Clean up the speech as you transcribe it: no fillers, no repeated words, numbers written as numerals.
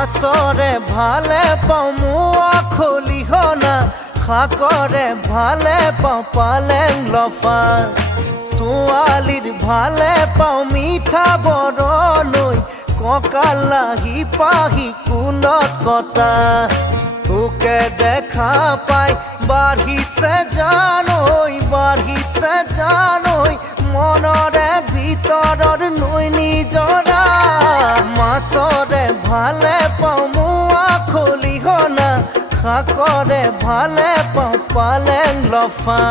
মাছৰে ভালে পাওঁ মোৱা খলিহনা শাকৰে ভালে পাওঁ পালেং লফা ছোৱালীৰ ভালে পাওঁ মিঠা বৰণৈ কঁকালাহি পাহি কুলত কটা তোকে দেখা পাই বাঢ়িছে জানৈ মনৰে ভিতৰৰ নৈ নিজৰা মাছৰে ভালে পাওঁ মোৱা খলিহনা শাকৰে ভালে পাওঁ পালেং লফা